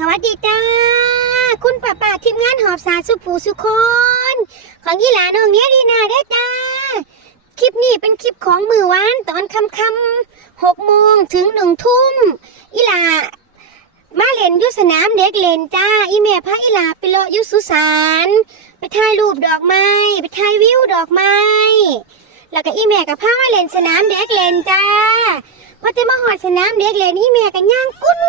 สวัสดีจ้า คุณป้าป้าทีมงานหอบสาสุผูสุคน ของยี่หลาน้องเนี้ยดีนาได้จ้า คลิปนี้เป็นคลิปของมือวานตอนคำคำหกโมงถึงหนึ่งทุ่มอีหลามาเล่นยุสนามเด็กเล่นจ้า อีแม่พาอีหลาไปเลาะยุสุสานไปถ่ายรูปดอกไม้ไปถ่ายวิวดอกไม้แล้วก็อีแม่กับพามาเล่นสนามเด็กเล่นจ้าพอจะมาหอดสนามเด็กเล่นอีแม่กันย่างกุ้น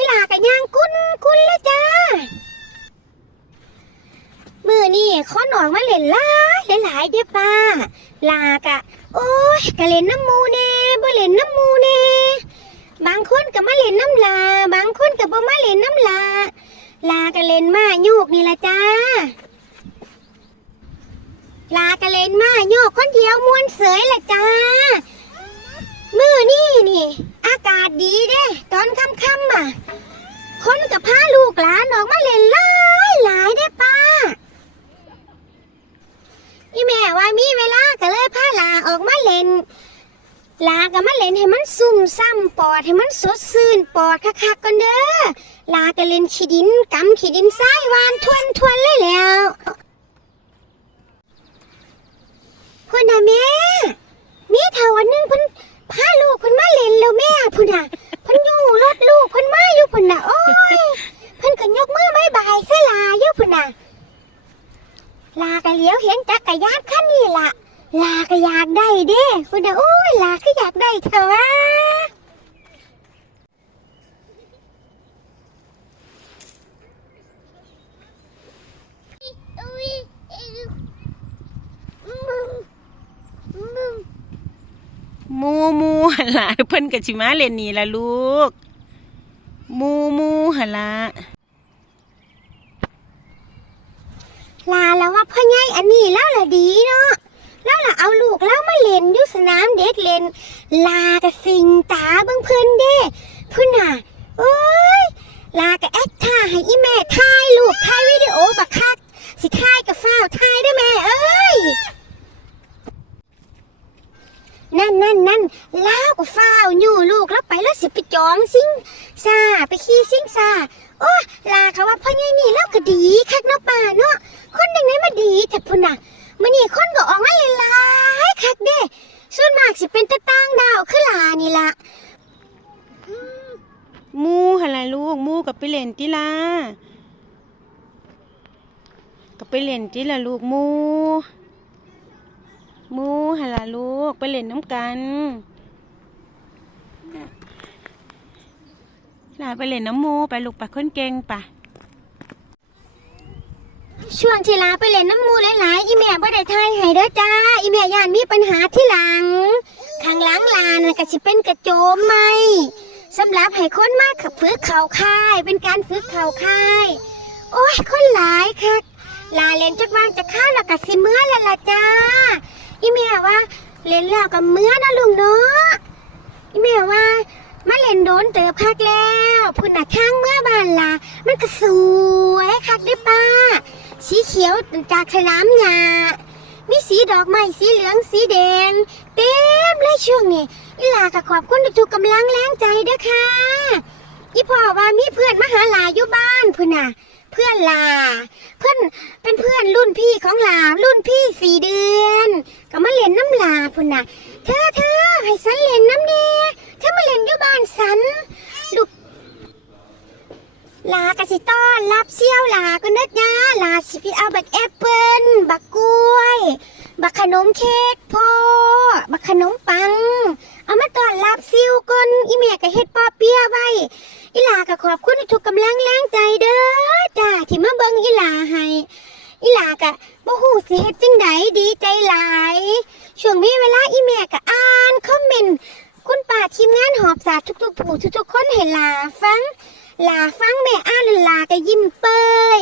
อีหลากันย่างกุ้นกุ้นล้วจ้า มือนี่ขอนออกมาเล่นหลายหลายเด้อป้า ลากะ โอ้ยกะเล่นน้ำมูเน่บ่เล่นน้ำมูเน่บางคนก็มาเล่นน้ำลา บางคนก็บ่มาเล่นน้ำลา ลากะเล่นมาโยกนี่ละจ้า ลากะเล่นมาโยกคนเดียวมวนเสยละจ้า มือนี่นี่ อากาศดีเด้ ตอนค่ำๆอะ คนกับพาลูก หลานออกมาเล่นหลายหลายได้ป้าอีแม่ว่ามีเวลาก็เลยพาลาออกมาเล่นลาก็มาเล่นให้มันซุ่มซ้ำปอดให้มันสดซื่นปอดคักๆกันเด้อลาก็เล่นขี้ดินกำขี้ดินทรายวานทวนทวนเลยแล้วพุ่นน่ะแม่ มีเท่าวันหนึงเพิ่นพาลูกเพิ่นมาเล่นแล้วแม่พุ่นน่ะเพิ่นอยู่รถลูกเพิ่นมาอยู่พุ่นน่ะโอ้ยเพิ่นก็ยกมือบายบายใส่ลาอยู่พุ่นน่ะ ลาก็เลี้ยวเห็นจักรยานคันนี้ละลาก็อยากได้เด้คุณน่ะโอ้ยลาก็อยากได้เถอะวะมึงมึงหมูหมูหละเพิ่นกับชิมาเล่นนี่ละลูก มูมูหละลา แล้วว่าพ่อใหญ่อันนี้แล้วล่ะดีเนาะแล้วล่ะเอาลูกแล้วมาเล่นอยู่สนามเด็กเล่น ลากระสิงตาเบิ่งเพิ่นเด้เพิ่นน่ะโอ้ยลากระแอคท่าให้อีแม่ถ่ายรูปถ่ายวิดีโอบักคักสิถ่ายกับฟ้าวถ่ายได้แม่เอ้ยนั่นนั่นนั่นแล้วก็ฟ้าวอยู่ลูกแล้วไปแล้วสิไปจองซิงซาไปขี่ซิงซาโอ้ลาเขาว่าพ่อใหญ่นี่แล้วก็ดีคักเนาะ แต่พุ่นน่ะมื่อนี้คนก็ออกมาหลายๆคักเด้ส่วนมากสิเป็นตะต่างดาวคือลานี่ละมูหนละลูกมูกับไปเล่นติลากับไปเล่นติละลูกมู มูหนละลูกไปเล่นน้ำกันลาไปเล่นน้ำมูไปลูกไปคนเก่งปะ ช่วงที่ลาไปเล่นน้ำมูหลายๆอีแม่บ่ได้ทายให้เด้อจ้า อีแม่ย่านมีปัญหาที่หลัง ข้างหลังลาน่ะก็สิเป็นกระโจมไหมสำหรับให้คนมาขับฝึกเข่าค่าย เป็นการฝึกเข่าค่าย โอ้ยคนหลายคักลาเล่นจักวางจะข้าวแล้วก็สิเมื่อแล้วล่ะจ้า อีแม่ว่า เล่นแล้วก็เมื่อนะลุงเนาะอีแม่ว่ามาเล่นโดนเติบคักแล้ว พุ่นน่ะข้างเมื่อบานล่ะมันก็สวยคักเด้ป้า สีเขียวจากสนามหญ้ามีสีดอกไม้สีเหลืองสีแดง เต็มเลยช่วงนี้อีลาก็ขอบคุณทุกกำลังแรงใจเด้อค่ะอีพ่อว่ามีเพื่อนมาหาลาอยู่บ้านพุ่นน่ะ เพื่อนลา เพื่อนเป็นเพื่อนรุ่นพี่ของลารุ่นพี่สี่เดือน ก็มาเล่นน้ำลาพุ่นน่ะ เธอเธอให้ฉันเล่นน้ำเน่เธอมาเล่นอยู่บ้านฉันลูก ลากะสิต้อนรับเซี่ยวลากันเด้อจ้าลาสิพี่เอาบักแอปเปิ้ลบักกล้วย บักขนมเค้กพ่อบักขนมปัง เอามาต้อนรับซิวก่อนอีแม่ก็เฮ็ดปอเปียะไว้อีลาก็ขอบคุณทุกกำลังแรงใจเด้อจ้าที่มาเบิ่งอีลาให้อีหลากะบ่ฮู้สิเฮ็ดจังไดดีใจหลาย ช่วงนี้เวลาอีแม่ก็อ่านคอมเมนต์คุณป้าทีมงานหอบสาทุกๆผู้ทุกๆคนให้หลาฟัง ลาฟังแม่อ่านแล้วหลาก็ยิ้มเป้ย